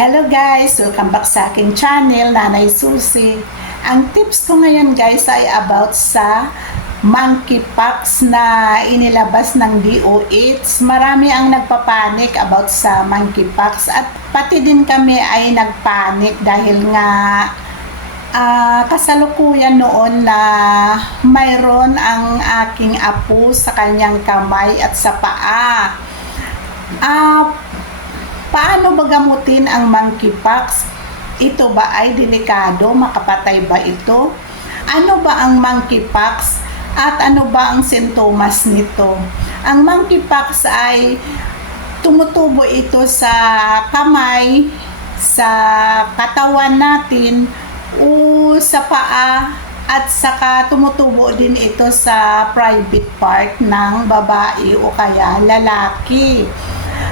Hello guys! Welcome back sa aking channel, Nanay Susie. Ang tips ko ngayon guys ay about sa monkeypox na inilabas ng DOH. Marami ang nagpapanik about sa monkeypox at pati din kami ay nagpanik dahil nga kasalukuyan noon na mayroon ang aking apo sa kanyang kamay at sa paa. Paano ba gamutin ang monkeypox? Ito ba ay delikado? Makapatay ba ito? Ano ba ang monkeypox? At ano ba ang sintomas nito? Ang monkeypox ay tumutubo ito sa kamay, sa katawan natin, o sa paa, at saka tumutubo din ito sa private part ng babae o kaya lalaki.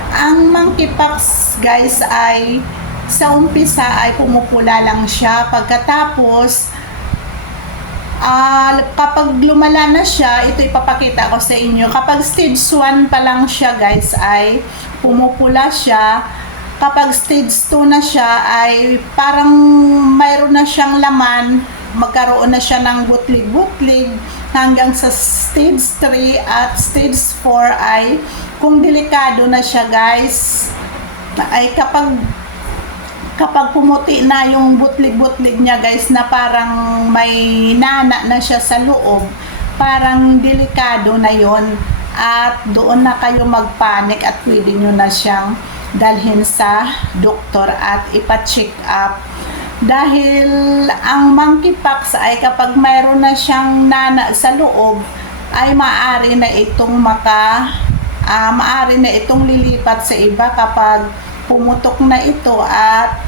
Ang monkeypox guys ay sa umpisa ay pumupula lang siya, pagkatapos kapag lumala na siya, ito ipapakita ko sa inyo. Kapag stage 1 pa lang siya guys ay pumupula siya. Kapag stage 2 na siya ay parang mayroon na siyang laman, magkaroon na siya ng butlig-butlig hanggang sa stage 3 at stage 4 ay kung delikado na siya guys ay kapag pumuti na yung butlig-butlig niya guys na parang may nana na siya sa loob, parang delikado na yon at doon na kayo magpanik at pwede nyo na siyang dalhin sa doktor at ipa-check up. Dahil ang monkeypox ay kapag mayroon na siyang nana sa loob ay maaari na itong lilipat sa iba kapag pumutok na ito, at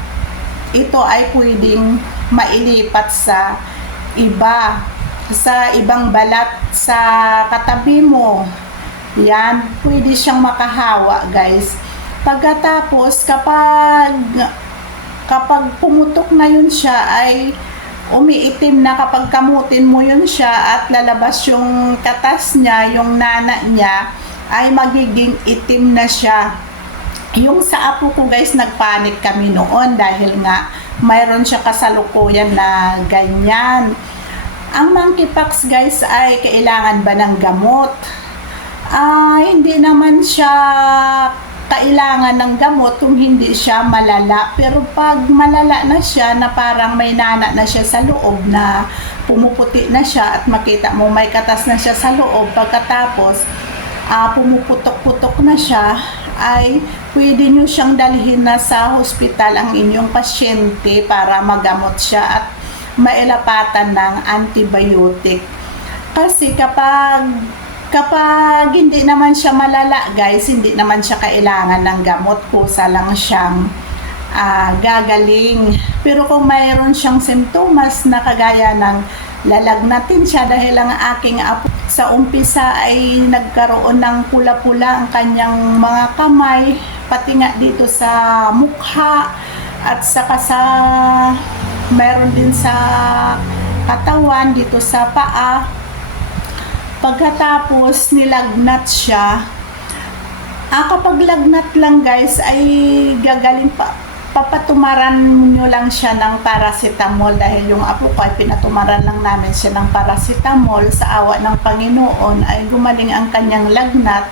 ito ay pwedeng mailipat sa iba, sa ibang balat sa katabi mo. Yan, pwede siyang makahawa guys. Pagkatapos kapag pumutok na yun siya ay umiitim na, kapag kamutin mo yun siya at lalabas yung katas niya, yung nana niya ay magiging itim na siya. Yung sa apo ko guys, nagpanik kami noon dahil nga mayroon siya kasalukuyan na ganyan. Ang monkeypox guys ay kailangan ba ng gamot? Hindi naman siya kailangan ng gamot kung hindi siya malala. Pero pag malala na siya na parang may nana na siya sa loob, na pumuputi na siya at makita mo may katas na siya sa loob, pagkatapos pumuputok-putok na siya, ay pwede nyo siyang dalhin na sa hospital ang inyong pasyente para magamot siya at mailapatan ng antibiotic. Kasi kapag hindi naman siya malala guys, hindi naman siya kailangan ng gamot, kusa lang siyang gagaling. Pero kung mayroon siyang simptomas na kagaya ng lalagnatin siya, dahil ang aking apo sa umpisa ay nagkaroon ng pula-pula ang kanyang mga kamay, pati nga dito sa mukha, at saka mayroon din sa katawan, dito sa paa. Pagkatapos nilagnat siya, kapag lagnat lang guys ay gagaling papatumaran nyo lang siya ng paracetamol, dahil yung apo ko ay pinatumaran lang namin siya ng paracetamol. Sa awa ng Panginoon ay gumaling ang kanyang lagnat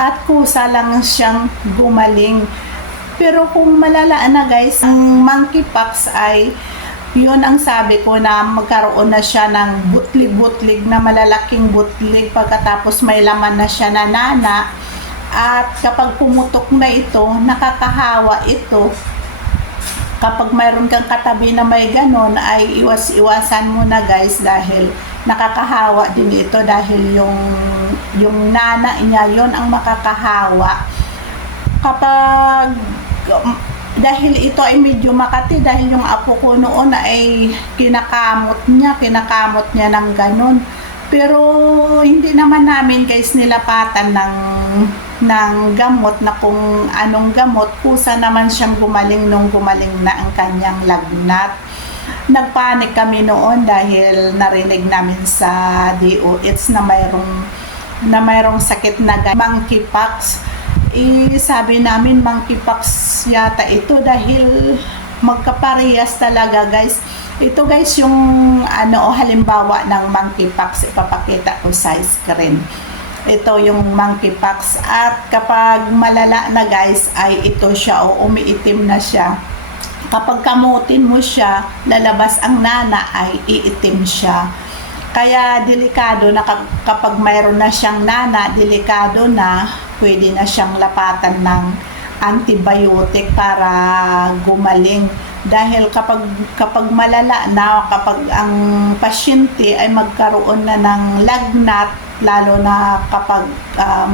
at kusa lang siyang gumaling. Pero kung malala na guys ang monkeypox ay yun ang sabi ko, na magkaroon na siya ng butlig-butlig na malalaking butlig, pagkatapos may laman na siya na nana, at kapag pumutok na ito, nakakahawa ito. Kapag mayroon kang katabi na may ganon ay iwasan mo na guys, dahil nakakahawa din ito, dahil yung nana niya yon ang makakahawa. Dahil ito ay medyo makati, dahil yung apo ko noon ay kinakamot niya ng ganon. Pero hindi naman namin guys nilapatan ng gamot na kung anong gamot, kusa naman siyang gumaling nung gumaling na ang kanyang lagnat. Nagpanik kami noon dahil narinig namin sa DOH na mayroong sakit na monkeypox. sabi namin monkeypox yata ito dahil magkaparehas talaga guys. Ito guys yung halimbawa ng monkeypox, ipapakita ko sa screen. Ito yung monkeypox at kapag malala na guys ay ito siya o umiitim na siya. Kapag kamutin mo siya, lalabas ang nana ay iitim siya. Kaya delikado na kapag mayroon na siyang nana, delikado na pwede na siyang lapatan ng antibiotic para gumaling. Dahil kapag malala na, kapag ang pasyente ay magkaroon na ng lagnat, lalo na kapag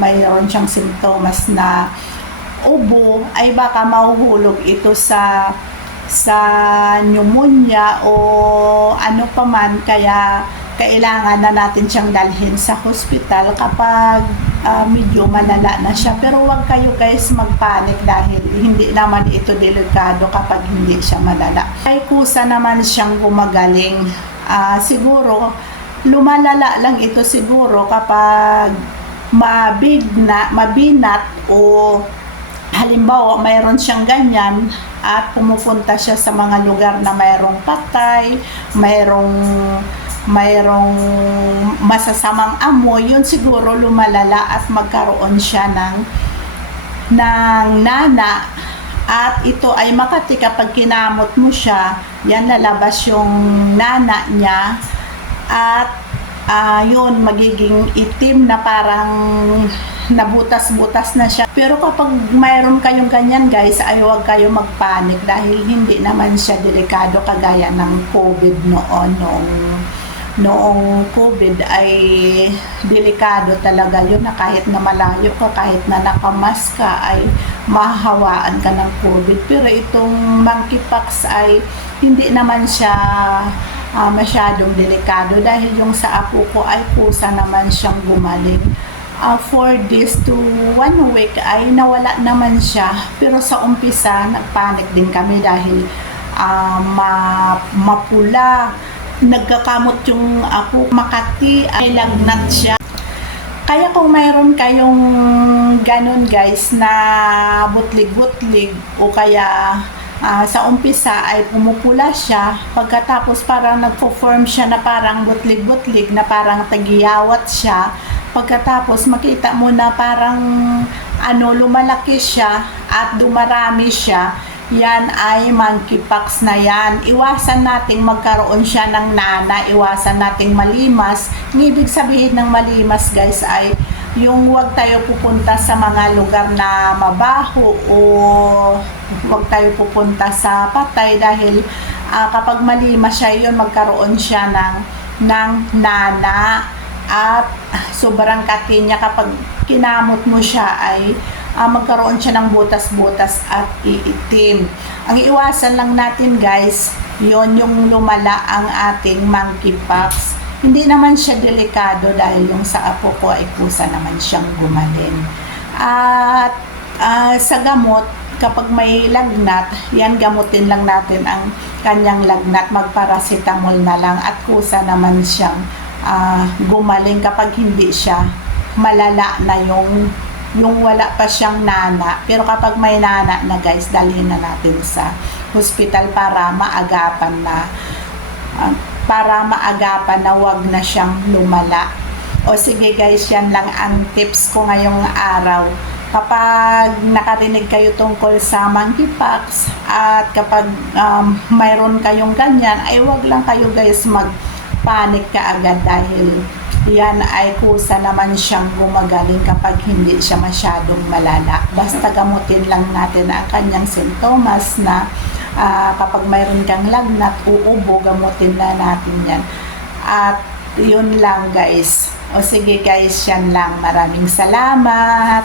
mayroon siyang simptomas na ubo, ay baka mahuhulog ito sa pneumonia o ano pa man. Kaya kailangan na natin siyang dalhin sa hospital kapag medyo malala na siya. Pero huwag kayo guys magpanik dahil hindi naman ito delikado kapag hindi siya malala. Ay kusa naman siyang gumagaling. Siguro lumalala lang ito siguro kapag mabinat o halimbawa mayroon siyang ganyan at pumupunta siya sa mga lugar na mayroong patay, mayroong masasamang amoy, yun siguro lumalala at magkaroon siya ng nana. At ito ay makati kapag kinamot mo siya, yan lalabas yung nana niya at yun magiging itim na parang nabutas-butas na siya. Pero kapag mayroon kayong ganyan guys, ay huwag kayo magpanik dahil hindi naman siya delikado kagaya ng COVID noon. Noong COVID ay delikado talaga yun na kahit na malayo ka, kahit na nakamask ka ay mahawaan ka ng COVID. Pero itong monkeypox ay hindi naman siya masyadong delikado dahil yung sa apo ko ay kusa naman siyang gumaling. 4 days to 1 week ay nawala naman siya. Pero sa umpisa nagpanik din kami dahil mapula, nagkakamot yung apo, makati, ay lagnat siya. Kaya kung mayroon kayong ganun guys na butlig-butlig o kaya sa umpisa ay pumupula siya, pagkatapos parang nagpo-form siya na parang butlig-butlig, na parang tagiyawat siya, pagkatapos makita mo na parang lumalaki siya at dumarami siya, yan ay monkeypox na yan. Iwasan nating magkaroon siya ng nana, iwasan nating malimas. Ibig sabihin ng malimas guys ay yung huwag tayo pupunta sa mga lugar na mabaho o huwag tayo pupunta sa patay dahil kapag malimas siya yun, magkaroon siya ng nana at sobrang kati niya. Kapag kinamot mo siya ay magkaroon siya ng butas-butas at iitim. Ang iwasan lang natin guys, yon yung lumala ang ating monkeypox. Hindi naman siya delikado dahil yung sa apo ko ay kusa naman siyang gumaling. At sa gamot, kapag may lagnat, yan gamutin lang natin ang kanyang lagnat, magparacetamol na lang at kusa naman siyang gumaling kapag hindi siya malala na yung wala pa siyang nana. Pero kapag may nana na guys, dalhin na natin sa hospital para maagapan na wag na siyang lumala. O sige guys, yan lang ang tips ko ngayong araw. Kapag nakarinig kayo tungkol sa monkeypox at kapag mayroon kayong ganyan, ay wag lang kayo guys magpanik kaagad dahil yan ay kusa naman siyang gumagaling kapag hindi siya masyadong malala. Basta gamutin lang natin ang kanyang sintomas na kapag mayroon kang lagnat o ubo, gamutin na natin yan. At yun lang guys. O sige guys, yan lang. Maraming salamat.